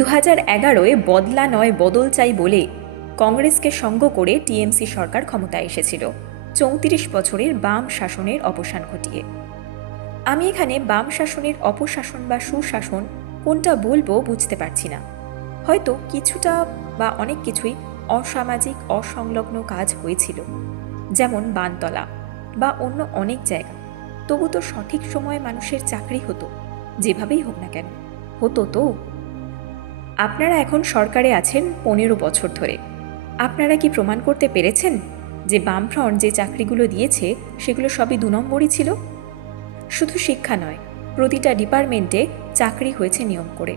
2011-এ বদলা নয় বদল চাই বলে কংগ্রেসকে সঙ্গ করে টিএমসি সরকার ক্ষমতায় এসেছিল 34 বছরের বাম শাসনের অবসান ঘটিয়ে। আমি এখানে বাম শাসনের অপশাসন বা সুশাসন কোনটা বলবো বুঝতে পারছি না। হয়তো কিছুটা বা অনেক কিছুই অসামাজিক অসংলগ্ন কাজ হয়েছিল, যেমন বানতলা বা অন্য অনেক জায়গা। তবু তো সঠিক সময়ে মানুষের চাকরি হতো, যেভাবেই হোক না কেন হতো তো। আপনারা এখন সরকারে আছেন 15 বছর ধরে। আপনারা কি প্রমাণ করতে পেরেছেন যে বামফ্রন্ট যে চাকরিগুলো দিয়েছে সেগুলো সবই 2 নম্বরই ছিল? শুধু শিক্ষা নয়, প্রতিটা ডিপার্টমেন্টে চাকরি হয়েছে নিয়ম করে।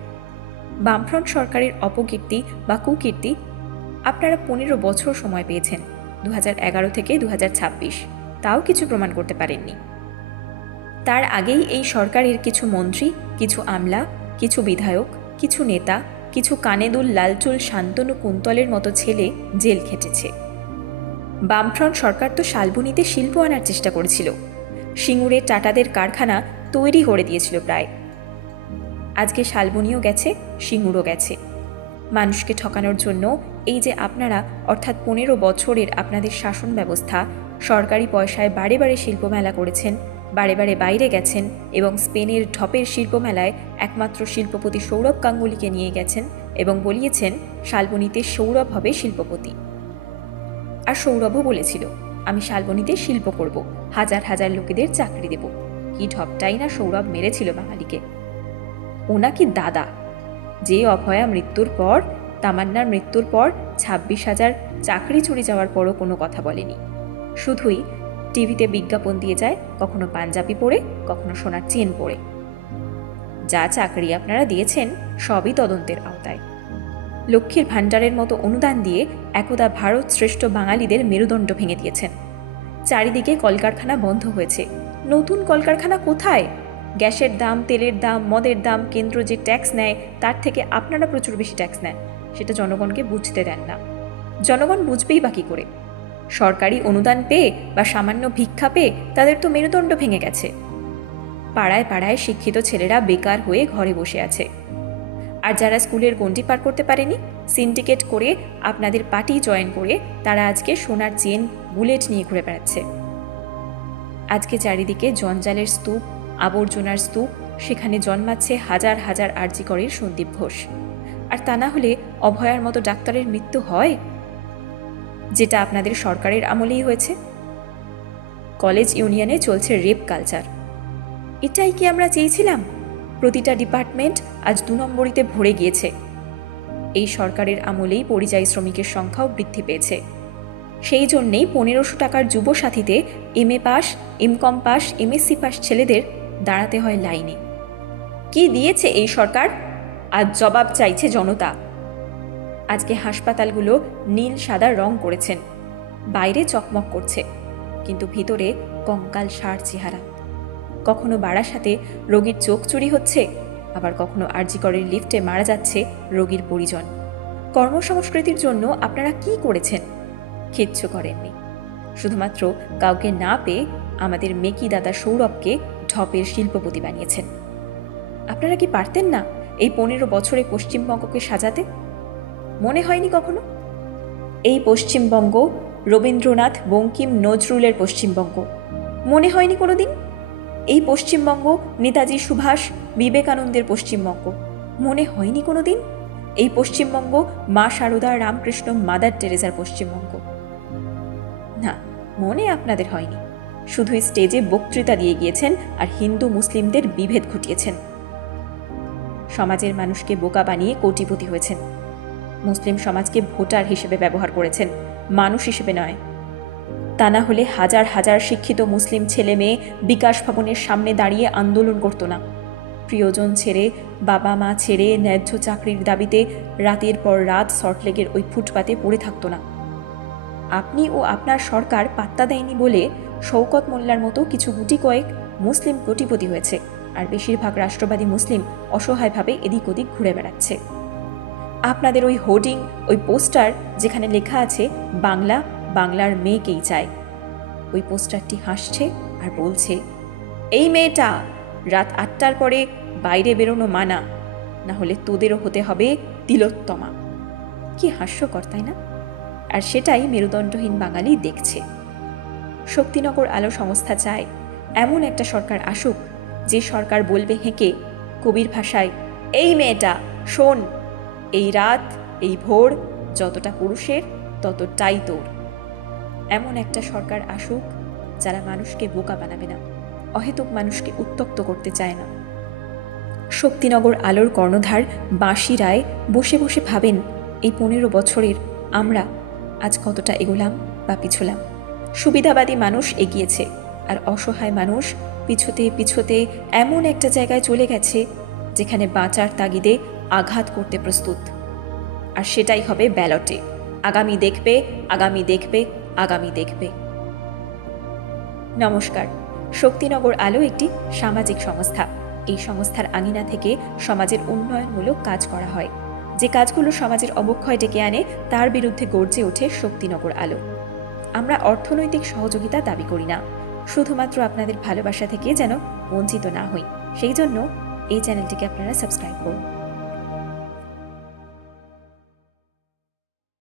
বামফ্রন্ট সরকারের অপকীর্তি বা কুকীর্তি আপনারা 15 বছর সময় পেয়েছেন, 2011 থেকে 2026, তাও কিছু প্রমাণ করতে পারেননি। তার আগেই এই সরকারের কিছু মন্ত্রী, কিছু আমলা, কিছু বিধায়ক, কিছু নেতা, কিছু কানেদুল লালচুল শান্তনু কুন্তলের মতো ছেলে জেল খেটেছে। বামফ্রন্ট সরকার তো শালবনীতে শিল্প আনার চেষ্টা করেছিল, সিঙ্গুরে টাটাদের কারখানা তৈরি করে দিয়েছিল প্রায়। আজকে শালবনীও গেছে, সিঙ্গুরও গেছে। মানুষকে ঠকানোর জন্য এই যে আপনারা, অর্থাৎ 15 বছরের আপনাদের শাসন ব্যবস্থা, সরকারি পয়সায় বারে বারে শিল্পমেলা করেছেন, বারে বারে বাইরে গেছেন এবং স্পেনের ঢপের শিল্পমেলায় একমাত্র শিল্পপতি সৌরভ গাঙ্গুলিকে নিয়ে গেছেন এবং বলিয়েছেন শালবনীতে সৌরভ হবে শিল্পপতি। আর সৌরভও বলেছিল, আমি শালবনীতে শিল্প করব, হাজার হাজার লোকেদের চাকরি দেব। কি ঢপটাই না সৌরভ মেরেছিল বাঙালিকে। ওনাকি দাদা, যে অভয়া মৃত্যুর পর, তামান্নার মৃত্যুর পর 26,000 চাকরি চুরি যাওয়ার পরও কোনো কথা বলেনি। শুধুই টিভিতে বিজ্ঞাপন দিয়ে যায়, কখনো পাঞ্জাবি পরে, কখনো সোনার চেন পরে। যা চাকরি আপনারা দিয়েছেন সবই তদন্তের আওতায়। লক্ষ্মীর ভাণ্ডারের মতো অনুদান দিয়ে একদা ভারত শ্রেষ্ঠ বাঙালিদের মেরুদণ্ড ভেঙে দিয়েছেন। চারিদিকে কলকারখানা বন্ধ হয়েছে, নতুন কলকারখানা কোথায়? গ্যাসের দাম, তেলের দাম, মদের দাম, কেন্দ্র যে ট্যাক্স নেয় তার থেকে আপনারা প্রচুর বেশি ট্যাক্স নেন, সেটা জনগণকে বুঝতে দেন না। জনগণ বুঝবেই বা কী করে? সরকারি অনুদান পেয়ে বা সামান্য ভিক্ষা পেয়ে তাদের তো মেরুদণ্ড ভেঙে গেছে। পাড়ায় পাড়ায় শিক্ষিত ছেলেরা বেকার হয়ে ঘরে বসে আছে। আর যারা স্কুলের গণ্ডি পার করতে পারেনি, সিন্ডিকেট করে আপনাদের পার্টি জয়েন করে তারা আজকে সোনার চেন, বুলেট নিয়ে ঘুরে বেড়াচ্ছে। আজকে চারিদিকে জঞ্জালের স্তূপ, আবর্জনার স্তূপ, সেখানে জন্মাচ্ছে হাজার হাজার আরজিকরের সন্দীপ ঘোষ। আর তা না হলে অভয়ার মতো ডাক্তারের মৃত্যু হয়, যেটা আপনাদের সরকারের আমলেই হয়েছে। কলেজ ইউনিয়নে চলছে রেপ কালচার। এটাই কি আমরা চেয়েছিলাম? প্রতিটা ডিপার্টমেন্ট আজ 2 নম্বরিতে ভরে গিয়েছে। এই সরকারের আমলেই পরিযায়ী শ্রমিকের সংখ্যাও বৃদ্ধি পেয়েছে। সেই জন্যেই 1500 টাকার যুবসাথীতে MA pass, MCom pass, MSc pass ছেলেদের দাঁড়াতে হয় লাইনে। কি দিয়েছে এই সরকার? আজ জবাব চাইছে জনতা। আজকে হাসপাতালগুলো নীল সাদা রং করেছেন, বাইরে চকমক করছে, কিন্তু ভিতরে কঙ্কাল সার চেহারা। কখনো বারাসাতে রোগীর চোখ চুরি হচ্ছে, আবার কখনো আরজিকরের লিফটে মারা যাচ্ছে রোগীর পরিজন। কর্মসংস্কৃতির জন্য আপনারা কি করেছেন? কিচ্ছু করেননি। শুধুমাত্র কাউকে না পেয়ে আমাদের মেকি দাদা সৌরভকে ঢপের শিল্পপতি বানিয়েছেন। আপনারা কি পারতেন না এই 15 বছরে পশ্চিমবঙ্গকে সাজাতে? মনে হয়নি কখনো? এই পশ্চিমবঙ্গ রবীন্দ্রনাথ, বঙ্কিম, নজরুলের পশ্চিমবঙ্গ মনে হয়নি কোনোদিন? এই পশ্চিমবঙ্গ নেতাজি সুভাষ, বিবেকানন্দের পশ্চিমবঙ্গ মনে হয়নি কোনোদিন? এই পশ্চিমবঙ্গ মা শারদা, রামকৃষ্ণ, মাদার টেরেসার পশ্চিমবঙ্গ। না, মনে আপনাদের হয়নি। শুধুই স্টেজে বক্তৃতা দিয়ে গিয়েছেন আর হিন্দু মুসলিমদের বিভেদ ঘটিয়েছেন। সমাজের মানুষকে বোকা বানিয়ে কোটিপতি হয়েছেন। মুসলিম সমাজকে ভোটার হিসেবে ব্যবহার করেছেন, মানুষ হিসেবে নয়। তা না হলে হাজার হাজার শিক্ষিত মুসলিম ছেলে মেয়ে বিকাশ ভবনের সামনে দাঁড়িয়ে আন্দোলন করত না। প্রিয়জন ছেড়ে, বাবা মা ছেড়ে, ন্যায্য চাকরির দাবিতে রাতের পর রাত সল্টলেকের ওই ফুটপাতে পড়ে থাকত না। আপনি ও আপনার সরকার পাত্তা দেয়নি বলে শওকত মোল্লার মতো কিছু গুটি কয়েক মুসলিম কোটিপতি হয়েছে, আর বেশিরভাগ রাষ্ট্রবাদী মুসলিম অসহায়ভাবে এদিক ওদিক ঘুরে বেড়াচ্ছে। আপনাদের ওই হোর্ডিং, ওই পোস্টার যেখানে লেখা আছে বাংলা বাংলার মেয়েকেই চায়, ওই পোস্টারটি হাসছে আর বলছে, এই মেয়েটা রাত 8টার পরে বাইরে বেরোনো মানা, না হলে তোদেরও হতে হবে তিলোত্তমা। কি হাস্যকর, তাই না? আর সেটাই মেরুদণ্ডহীন বাঙালি দেখছে। শক্তিনগর আলো সংস্থা চায় এমন একটা সরকার আসুক, যে সরকার বলবে হেঁকে কবির ভাষায়, এই মেয়েটা শোন, এই রাত এই ভোর যতটা পুরুষের ততটাই তোর। এমন একটা সরকার আসুক যারা মানুষকে বোকা বানাবে না, অহেতুক মানুষকে উত্ত্যক্ত করতে চায় না। শক্তিনগর আলোর কর্ণধার বাঁশি রায় বসে বসে ভাবেন, এই 15 বছরের আমরা আজ কতটা এগোলাম বা পিছলাম। সুবিধাবাদী মানুষ এগিয়েছে, আর অসহায় মানুষ পিছোতে পিছোতে এমন একটা জায়গায় চলে গেছে যেখানে বাঁচার তাগিদে আঘাত করতে প্রস্তুত। আর সেটাই হবে ব্যালটে। আগামী দেখবে, আগামী দেখবে, আগামী দেখবে। নমস্কার। শক্তিনগর আলো একটি সামাজিক সংস্থা। এই সংস্থার আঙিনা থেকে সমাজের উন্নয়নমূলক কাজ করা হয়। যে কাজগুলো সমাজের অবক্ষয় ডেকে আনে তার বিরুদ্ধে গর্জে ওঠে শক্তিনগর আলো। আমরা অর্থনৈতিক সহযোগিতা দাবি করি না, শুধুমাত্র আপনাদের ভালোবাসা থেকে যেন বঞ্চিত না হই, সেই জন্য এই চ্যানেলটিকে আপনারা সাবস্ক্রাইব করুন।